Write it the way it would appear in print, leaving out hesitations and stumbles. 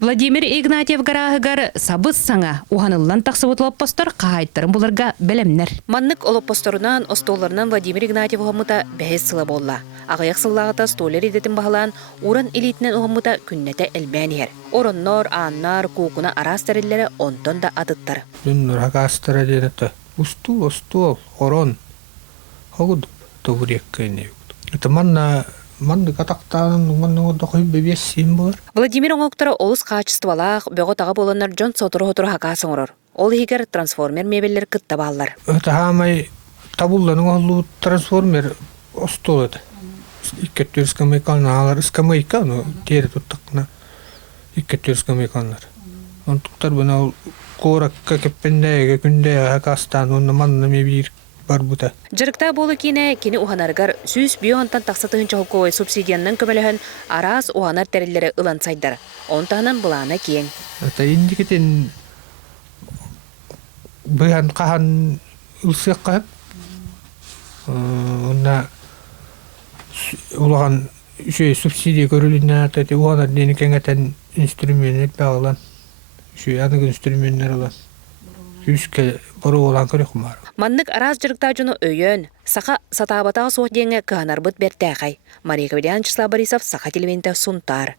Владимир Игнатьев гарагыгар сабыз саңа уханыллан тақсыбытлап постор қағайттырын бұларға білемнер. Маннык олоппосторунан, остолларынан Владимир Игнатьев оғамыта бәхес сыла болла. Ағаяқ сыллағыта столер едетін бағалан уран элитінен оғамыта күннеті әлбәнер. Ороннор, аннар, кукуна арас тәрелері онтон да адыттар. Дүннөр хагастыра денеті. Устул, орон. Хоғуд тұғырек көйне. Это манны катақтанын, манны одақой бебес син болар. Владимир оңоқтары олыс качестволақ, бөғі таға боланар Джон Сотыры-Хотыры хақасын ұрыр. Ол егер трансформер мебелер кытта баллар. Это хамай табулланың олу трансформер остол еді. Иккеттер скамайкалналар, скамайка, тері тұттақына иккеттер скамайкалналар. Онтықтар бұна қоракка кеппендеге күндеге хақастан, онны манны мебир бар бұта. Жырықта болы кені уханарғар сүз бионтан тақсатығын чоқой субсидиянның көмеліхін арас уханар тәрелері ылан сайдар. Онтағынан бұланы кейін. Это индикетен бұян қахан ұлсық қап. Онна улаған субсидия көріліне атады. Уханар дені кәңәтен инструментер бағылан. Анық инструменттер олан. Үске бұру olan көрек құмар. Маннык араз жырықта жүні өйен, сақа сатабатаға соқ денге кығанар бұд бәртәғай. Мария Каведян, Числа Борисов, Сақа телевенті Сунтар.